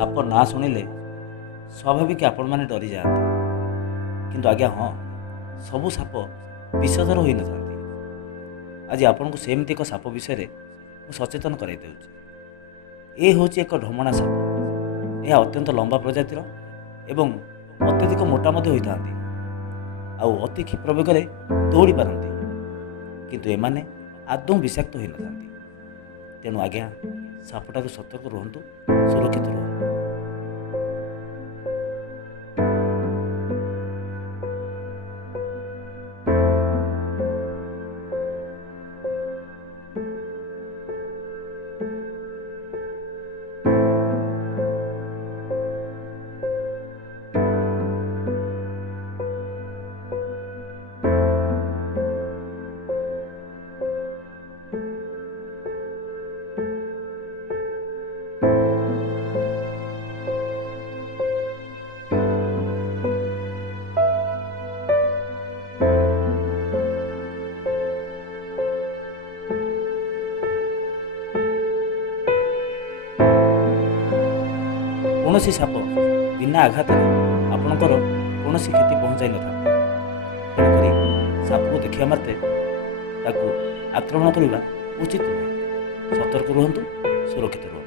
ସାପ ନାଁ ଶୁଣିଲେ ସ୍ୱାଭାବିକ ଆପଣମାନେ ଡରି ଯାଆନ୍ତି। କିନ୍ତୁ ଆଜ୍ଞା ହଁ, ସବୁ ସାପ ବିଷଧର ହୋଇନଥାନ୍ତି। ଆଜି ଆପଣଙ୍କୁ ସେମିତି ଏକ ସାପ ବିଷୟରେ ମୁଁ ସଚେତନ କରାଇ ଦେଉଛି। ଏ ହେଉଛି ଏକ ଢମଣା ସାପ। ଏହା ଅତ୍ୟନ୍ତ ଲମ୍ବା ପ୍ରଜାତିର ଏବଂ ଅତ୍ୟଧିକ ମୋଟା ମଧ୍ୟ ହୋଇଥାନ୍ତି ଆଉ ଅତି କ୍ଷିପ୍ର ବେଗରେ ଦୌଡ଼ି ପାରନ୍ତି। କିନ୍ତୁ ଏମାନେ ଆଦୌ ବିଷାକ୍ତ ହୋଇନଥାନ୍ତି। ତେଣୁ ଆଜ୍ଞା ସାପଠାରୁ ସତର୍କ ରୁହନ୍ତୁ, ସୁରକ୍ଷିତ ରୁହନ୍ତୁ। କୌଣସି ସାପ ବିନା ଆଘାତରେ ଆପଣଙ୍କର କୌଣସି କ୍ଷତି ପହଞ୍ଚାଇ ନଥାନ୍ତି। ତେଣୁକରି ସାପକୁ ଦେଖିବା ମାତ୍ରେ ତାକୁ ଆକ୍ରମଣ କରିବା ଉଚିତ ନୁହେଁ। ସତର୍କ ରୁହନ୍ତୁ, ସୁରକ୍ଷିତ ରୁହନ୍ତୁ।